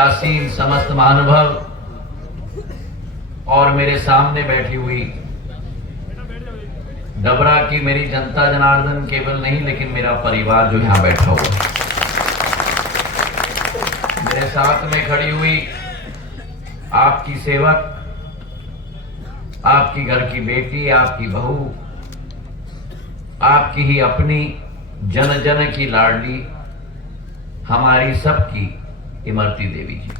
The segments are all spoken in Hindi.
आसीन समस्त महानुभव और मेरे सामने बैठी हुई डबरा की मेरी जनता जनार्दन केवल नहीं लेकिन मेरा परिवार जो यहां बैठा हुआ है, मेरे साथ में खड़ी हुई आपकी सेवक, आपकी घर की बेटी, आपकी बहू, आपकी ही अपनी जन जन की लाडली, हमारी सबकी इमरती देवी जी।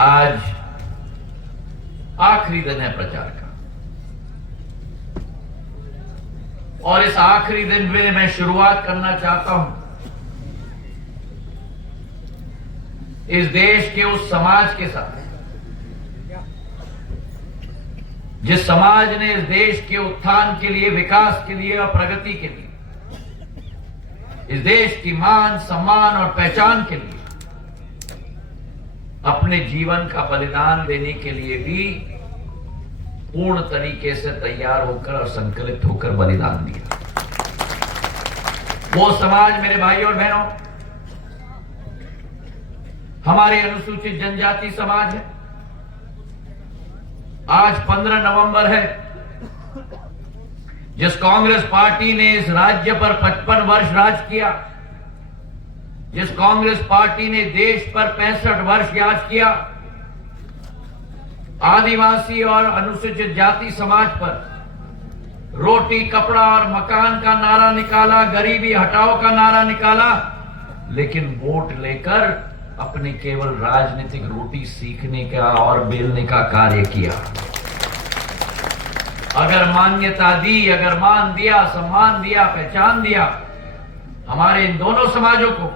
आज आखिरी दिन है प्रचार का और इस आखिरी दिन में मैं शुरुआत करना चाहता हूं इस देश के उस समाज के साथ जिस समाज ने इस देश के उत्थान के लिए, विकास के लिए और प्रगति के लिए, इस देश की मान, सम्मान और पहचान के लिए अपने जीवन का बलिदान देने के लिए भी पूर्ण तरीके से तैयार होकर और संकल्पित होकर बलिदान दिया। वो समाज मेरे भाई और बहनों, हमारे अनुसूचित जनजाति समाज है। आज 15 नवंबर है, जिस कांग्रेस पार्टी ने इस राज्य पर 55 वर्ष राज किया, जिस कांग्रेस पार्टी ने देश पर 65 वर्ष राज किया, आदिवासी और अनुसूचित जाति समाज पर रोटी, कपड़ा और मकान का नारा निकाला, गरीबी हटाओ का नारा निकाला, लेकिन वोट लेकर अपने केवल राजनीतिक रोटी सीखने का और बेलने का कार्य किया। अगर मान्यता दी, अगर मान दिया, सम्मान दिया, पहचान दिया हमारे इन दोनों समाजों को,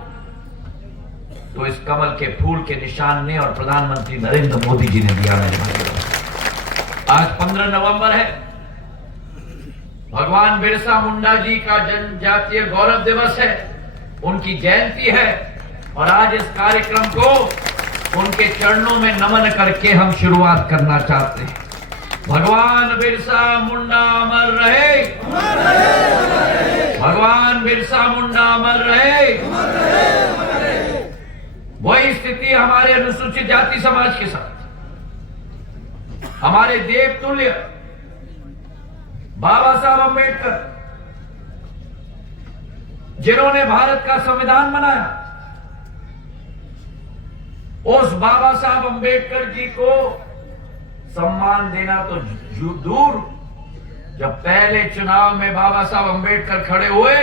तो इस कमल के फूल के निशान ने और प्रधानमंत्री नरेंद्र मोदी जी ने दिया। मेरे भाइयों, आज 15 नवंबर है, भगवान बिरसा मुंडा जी का जनजातीय गौरव दिवस है, उनकी जयंती है और आज इस कार्यक्रम को उनके चरणों में नमन करके हम शुरुआत करना चाहते हैं। भगवान बिरसा मुंडा अमर रहे, भगवान बिरसा मुंडा अमर रहे। वही स्थिति हमारे अनुसूचित जाति समाज के साथ, हमारे देवतुल्य बाबा साहब अंबेडकर, जिन्होंने भारत का संविधान बनाया, उस बाबा साहब अंबेडकर जी को सम्मान देना तो दूर, जब पहले चुनाव में बाबा साहब अंबेडकर खड़े हुए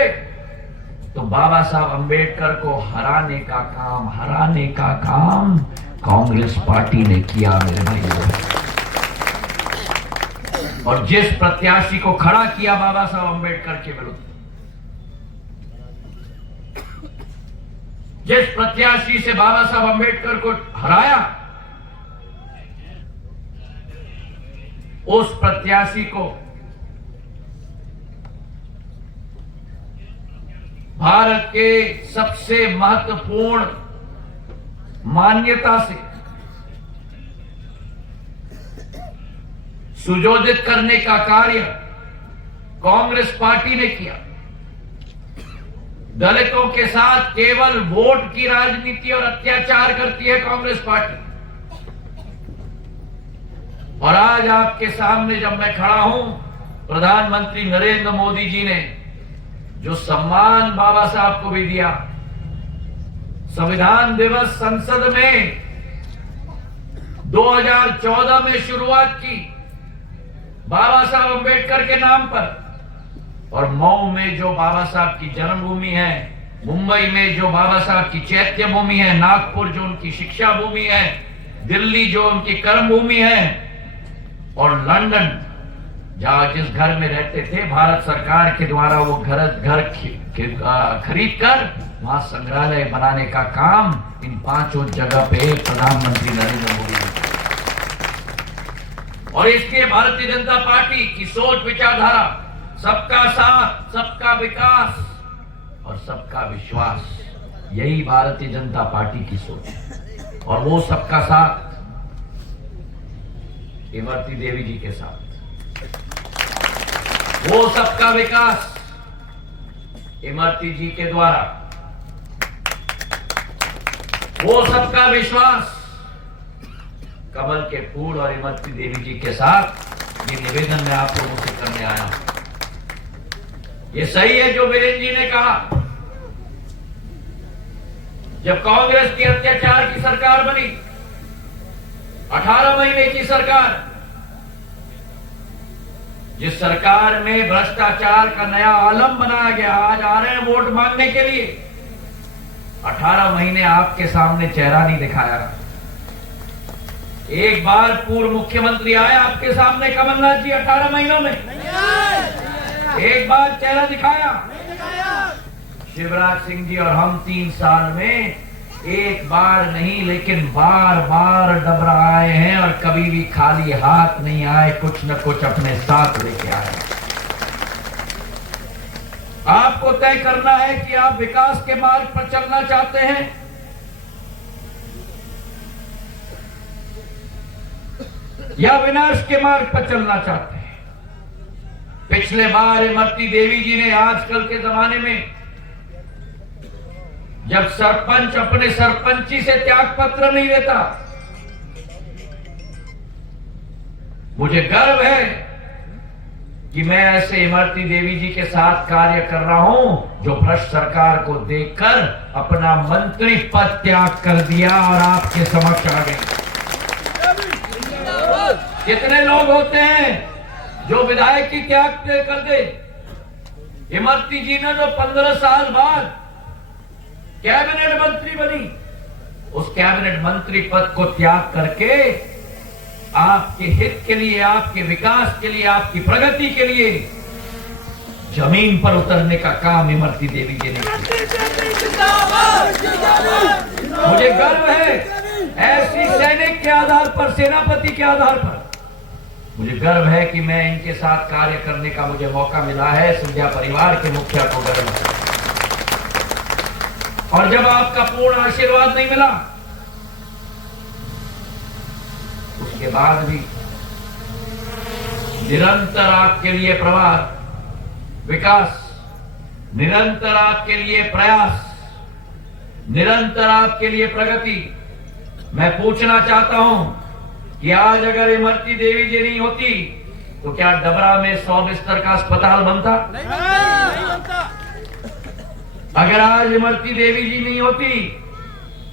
तो बाबा साहब अंबेडकर को हराने का काम कांग्रेस पार्टी ने किया। मेरे भाइयों, और जिस प्रत्याशी को खड़ा किया बाबा साहब अंबेडकर के विरुद्ध, जिस प्रत्याशी से बाबा साहब अंबेडकर को हराया, उस प्रत्याशी को भारत के सबसे महत्वपूर्ण मान्यता से सुयोजित करने का कार्य कांग्रेस पार्टी ने किया। दलितों के साथ केवल वोट की राजनीति और अत्याचार करती है कांग्रेस पार्टी। और आज आपके सामने जब मैं खड़ा हूं, प्रधानमंत्री नरेंद्र मोदी जी ने जो सम्मान बाबा साहब को भी दिया, संविधान दिवस संसद में 2014 में शुरुआत की बाबा साहब अंबेडकर के नाम पर, और मऊ में जो बाबा साहब की जन्मभूमि है, मुंबई में जो बाबा साहब की चैत्य भूमि है, नागपुर जो उनकी शिक्षा भूमि है, दिल्ली जो उनकी कर्म भूमि है, और लंदन जहां जिस घर में रहते थे, भारत सरकार के द्वारा वो घर खरीद कर वहां संग्रहालय बनाने का काम इन 5 जगह पे प्रधानमंत्री नरेंद्र मोदी ने। और इसलिए भारतीय जनता पार्टी की सोच विचारधारा सबका साथ, सबका विकास और सबका विश्वास, यही भारतीय जनता पार्टी की सोच है। और वो सबका साथ इमरती देवी जी के साथ, वो सबका विकास इमरती जी के द्वारा वो सबका विश्वास कमल के फूल और इमरती देवी जी के साथ ये निवेदन मैं आप लोगों से करने आया हूं। ये सही है जो वीरेंद्र जी ने कहा, जब कांग्रेस की अत्याचार की सरकार बनी, 18 महीने की सरकार, जिस सरकार में भ्रष्टाचार का नया आलम बनाया गया, आज आ रहे हैं वोट मांगने के लिए, 18 महीने आपके सामने चेहरा नहीं दिखाया। एक बार पूर्व मुख्यमंत्री आए आपके सामने कमलनाथ जी 18 महीनों में एक बार चेहरा दिखाया। शिवराज सिंह जी और हम 3 साल में एक बार नहीं लेकिन बार बार डबरा आए हैं और कभी भी खाली हाथ नहीं आए, कुछ न कुछ अपने साथ लेके आए। आपको तय करना है कि आप विकास के मार्ग पर चलना चाहते हैं या विनाश के मार्ग पर चलना चाहते हैं। पिछले बार इमरती देवी जी ने, आजकल के जमाने में जब सरपंच अपने सरपंची से त्याग पत्र नहीं देता, मुझे गर्व है कि मैं ऐसे इमरती देवी जी के साथ कार्य कर रहा हूं जो भ्रष्ट सरकार को देखकर अपना मंत्री पद त्याग कर दिया और आपके समक्ष आ गए। कितने लोग होते हैं जो विधायक की त्याग कर दे। इमरती जी ने जो 15 साल बाद कैबिनेट मंत्री बनी, उस कैबिनेट मंत्री पद को त्याग करके आपके हित के लिए, आपके विकास के लिए, आपकी प्रगति के लिए जमीन पर उतरने का काम इमरती देवी जी ने किया। मुझे गर्व है ऐसी सैनिक के आधार पर, सेनापति के आधार पर मुझे गर्व है कि मैं इनके साथ कार्य करने का मुझे मौका मिला है। सिंधिया परिवार के मुखिया को गर्व है। और जब आपका पूर्ण आशीर्वाद नहीं मिला, उसके बाद भी निरंतर आपके लिए प्रवास, विकास, निरंतर आपके लिए प्रयास, निरंतर आपके लिए प्रगति। मैं पूछना चाहता हूं कि आज अगर इमरती देवी जी नहीं होती तो क्या डबरा में 100 बिस्तर का अस्पताल बनता? नहीं बनता। अगर आज इमरती देवी जी नहीं होती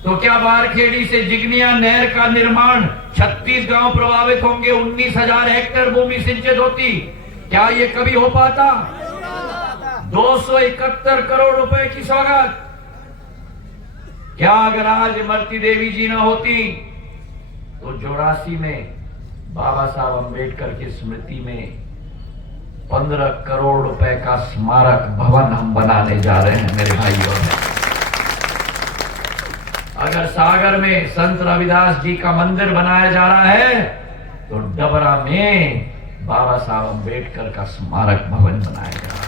तो क्या बारखेड़ी से जिगनिया नहर का निर्माण 36 गांव प्रभावित होंगे, 19,000 हेक्टेयर भूमि सिंचित होती? क्या ये कभी हो पाता? 271 करोड़ रुपए की सौगात। क्या अगर आज इमरती देवी जी न होती तो 84 में बाबा साहब अंबेडकर की स्मृति में 15 करोड़ रुपए का स्मारक भवन हम बनाने जा रहे हैं मेरे भाइयों। अगर सागर में संत रविदास जी का मंदिर बनाया जा रहा है तो डबरा में बाबा साहब अंबेडकर का स्मारक भवन बनाया जा रहा है।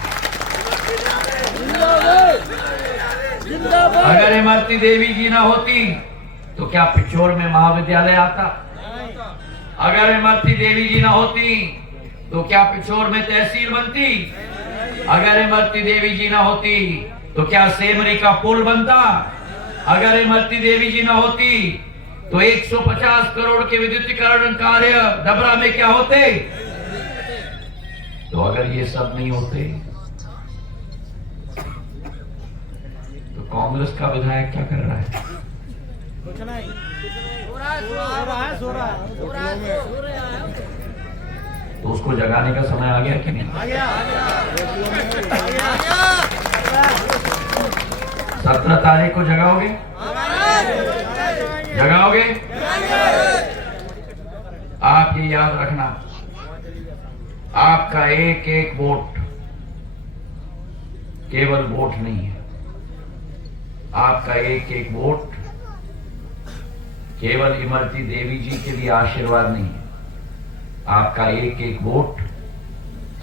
अगर इमरती देवी जी ना होती तो क्या पिछोर में महाविद्यालय आता? अगर इमरती देवी जी ना होती तो क्या पिछोर में तहसील बनती? अगर इमरती देवी जी ना होती तो क्या सेमरी का पुल बनता? अगर इमरती देवी जी ना होती तो 150 करोड़ के विद्युतीकरण कार्य डबरा में क्या होते? तो अगर ये सब नहीं होते तो कांग्रेस का विधायक क्या कर रहा है? कुछ नहीं, सो रहा है। तो उसको जगाने का समय आ गया कि नहीं? आ गया। 17 तारीख को जगाओगे? जगाओगे? आप ये याद रखना, आपका एक एक वोट केवल वोट नहीं है। आपका एक एक वोट केवल इमरती देवी जी के लिए आशीर्वाद नहीं है। आपका एक एक वोट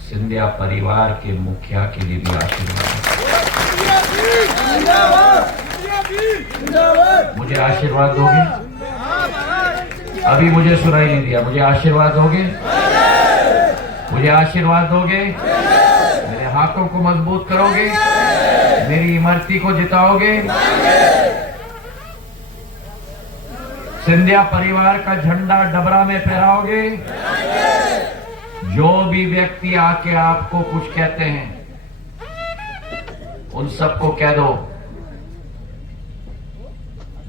सिंधिया परिवार के मुखिया के लिए भी आशीर्वाद है। मुझे आशीर्वाद दोगे? अभी मुझे सुनाई नहीं दिया। मुझे आशीर्वाद दोगे? मुझे आशीर्वाद दोगे? मेरे हाथों को मजबूत करोगे? मेरी इमरती को जिताओगे? सिंधिया परिवार का झंडा डबरा में फहराओगे? जो भी व्यक्ति आके आपको कुछ कहते हैं उन सबको कह दो,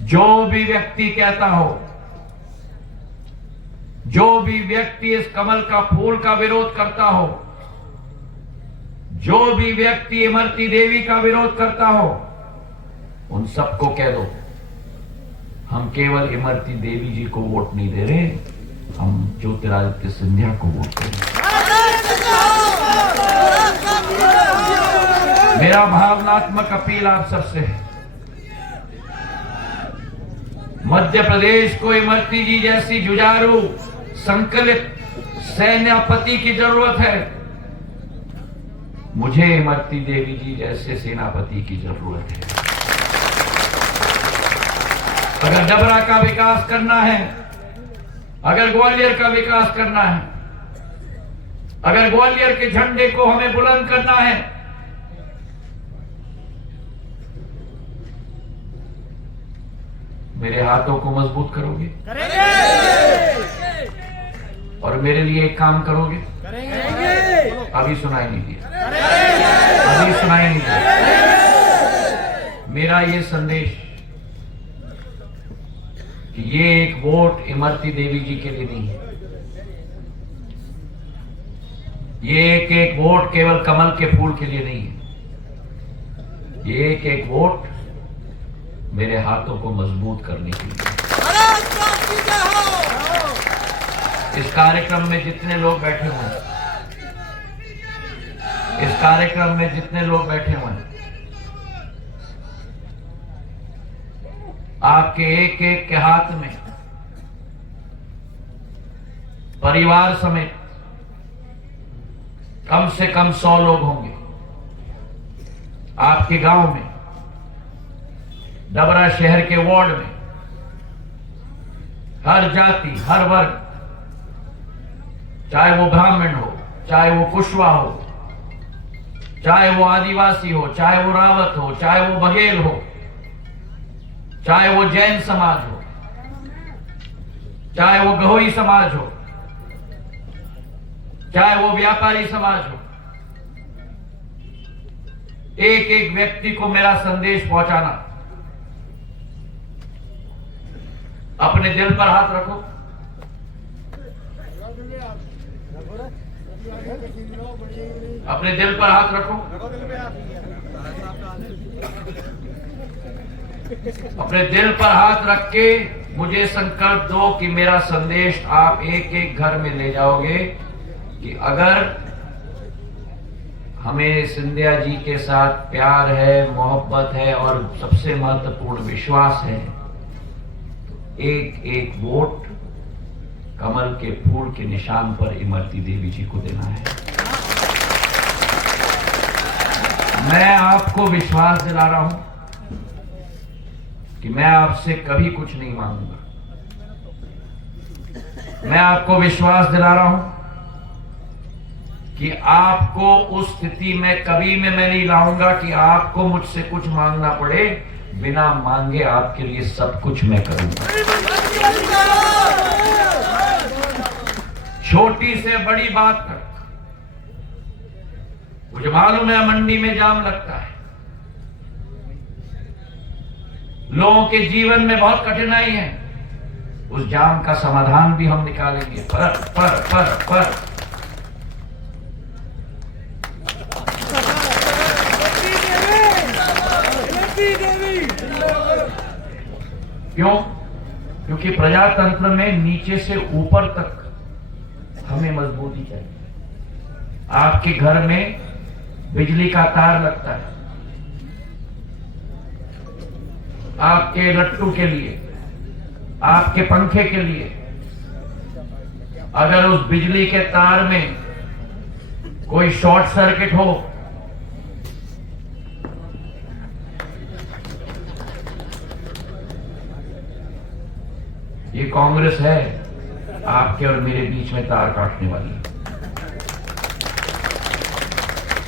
जो भी व्यक्ति कहता हो, जो भी व्यक्ति इस कमल का फूल का विरोध करता हो, जो भी व्यक्ति इमरती देवी का विरोध करता हो, उन सबको कह दो हम केवल इमरती देवी जी को वोट नहीं दे रहे, हम ज्योतिरादित्य सिंधिया को वोट दे रहे। मेरा भावनात्मक अपील आप सबसे है, मध्य प्रदेश को इमरती जी जैसी जुझारू संकलित सेनापति की जरूरत है। मुझे इमरती देवी जी जैसे सेनापति की जरूरत है। अगर डबरा का विकास करना है, अगर ग्वालियर का विकास करना है, अगर ग्वालियर के झंडे को हमें बुलंद करना है, मेरे हाथों को मजबूत करोगे? करेंगे। और मेरे लिए एक काम करोगे? करेंगे। अभी सुनाई नहीं दिया, अभी सुनाई नहीं दिया। मेरा ये संदेश कि ये एक वोट इमरती देवी जी के लिए नहीं है, ये एक वोट केवल कमल के फूल के लिए नहीं है, ये एक वोट मेरे हाथों को मजबूत करने के लिए। इस कार्यक्रम में जितने लोग बैठे हुए हैं, इस कार्यक्रम में जितने लोग बैठे हुए हैं, आपके एक एक के हाथ में परिवार समेत कम से कम 100 लोग होंगे। आपके गांव में, डबरा शहर के वार्ड में, हर जाति, हर वर्ग, चाहे वो ब्राह्मण हो, चाहे वो कुशवा हो, चाहे वो आदिवासी हो, चाहे वो रावत हो, चाहे वो बघेल हो, चाहे वो जैन समाज हो, चाहे वो गहोई समाज हो, चाहे वो व्यापारी समाज हो, एक एक व्यक्ति को मेरा संदेश पहुंचाना। अपने दिल पर हाथ रखो, अपने दिल पर हाथ रखो, अपने दिल पर हाथ रख के मुझे संकल्प दो कि मेरा संदेश आप एक एक घर में ले जाओगे कि अगर हमें सिंधिया जी के साथ प्यार है, मोहब्बत है और सबसे महत्वपूर्ण विश्वास है, एक एक वोट कमल के फूल के निशान पर इमरती देवी जी को देना है। मैं आपको विश्वास दिला रहा हूं कि मैं आपसे कभी कुछ नहीं मांगूंगा। मैं आपको विश्वास दिला रहा हूं कि आपको उस स्थिति में कभी मैं नहीं लाऊंगा कि आपको मुझसे कुछ मांगना पड़े। बिना मांगे आपके लिए सब कुछ मैं करूंगा। छोटी से बड़ी बात तक। मुझे मालूम है मंडी में जाम लगता है, लोगों के जीवन में बहुत कठिनाई है, उस जाम का समाधान भी हम निकालेंगे। पर क्यों? क्योंकि प्रजातंत्र में नीचे से ऊपर तक हमें मजबूती चाहिए। आपके घर में बिजली का तार लगता है, आपके लट्टू के लिए, आपके पंखे के लिए, अगर उस बिजली के तार में कोई शॉर्ट सर्किट हो, ये कांग्रेस है आपके और मेरे बीच में तार काटने वाली।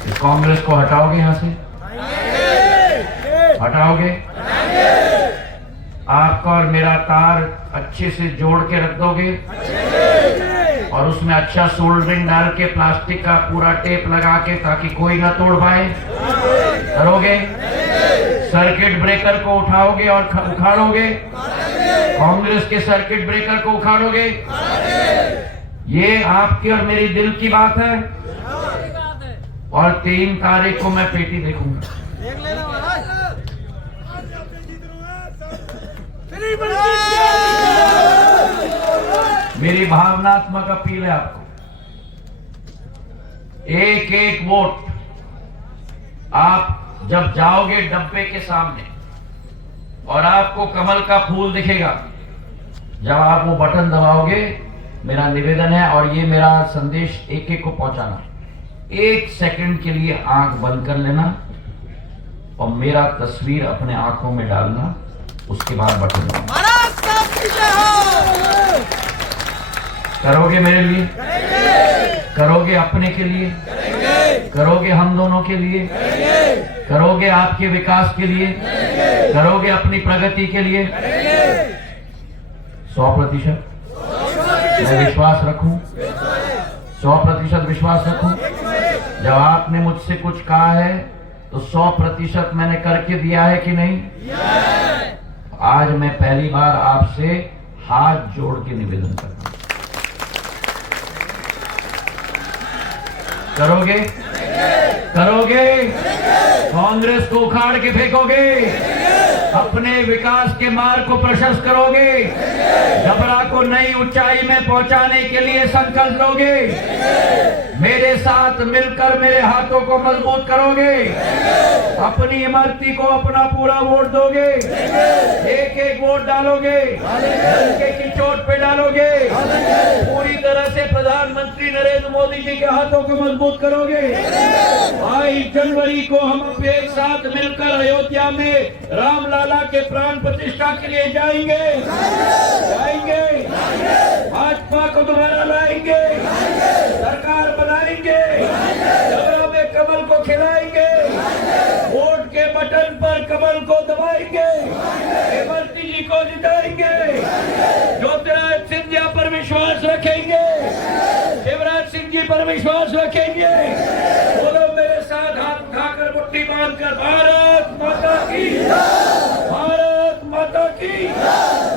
इस कांग्रेस को हटाओगे यहां से? हटाओगे? आपका और मेरा तार अच्छे से जोड़ के रख दोगे और उसमें अच्छा सोल्डरिंग डाल के प्लास्टिक का पूरा टेप लगा के ताकि कोई ना तोड़ पाए करोगे? सर्किट ब्रेकर को उठाओगे और उखाड़ोगे? कांग्रेस के सर्किट ब्रेकर को उखाड़ोगे? ये आपकी और मेरी दिल की बात है। और 3 तारीख को मैं पेटी देखूंगा। मेरी भावनात्मक अपील है आपको, एक एक वोट आप जब जाओगे डब्बे के सामने और आपको कमल का फूल दिखेगा, जब आप वो बटन दबाओगे, मेरा निवेदन है और ये मेरा संदेश एक एक को पहुंचाना, 1 सेकंड के लिए आंख बंद कर लेना और मेरा तस्वीर अपने आंखों में डालना, उसके बाद बटन दबाना। करोगे मेरे लिए? करोगे अपने के लिए? करोगे हम दोनों के लिए? करोगे आपके विकास के लिए? करोगे अपनी प्रगति के लिए? 100% मैं विश्वास रखूं, 100% विश्वास रखूं। जब आपने मुझसे कुछ कहा है तो 100% मैंने करके दिया है कि नहीं? आज मैं पहली बार आपसे हाथ जोड़ के निवेदन करता हूं, करोगे? करोगे? कांग्रेस को उखाड़ के फेंकोगे? अपने विकास के मार्ग को प्रशस्त करोगे? डबरा को नई ऊंचाई में पहुंचाने के लिए संकल्प लोगे? मेरे साथ मिलकर मेरे हाथों को मजबूत करोगे? अपनी इमरती को अपना पूरा वोट दोगे? एक एक वोट डालोगे? हल्के की चोट पे डालोगे? पूरी तरह से प्रधानमंत्री नरेंद्र मोदी जी के हाथों को मजबूत करोगे? 22 जनवरी को हम एक साथ मिलकर अयोध्या में रामलला के प्राण प्रतिष्ठा के लिए जाएंगे, जाएंगे। भाजपा को दोबारा लाएंगे, सरकार बनाएंगे, डबरा में कमल को खिलाएंगे, वोट के बटन पर कमल को दबाएंगे, इमरती जी को जिताएंगे, ज्योतिराज सिंधिया पर विश्वास रखेंगे, शिवराज सिंह जी पर विश्वास रखेंगे। बोलो मेरे साथ, हाथ उठाकर मुट्ठी बांधकर, भारत माता की, भारत माता की,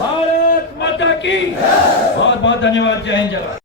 भारत माता की। बहुत बहुत धन्यवाद। जय हिंद, जय भारत।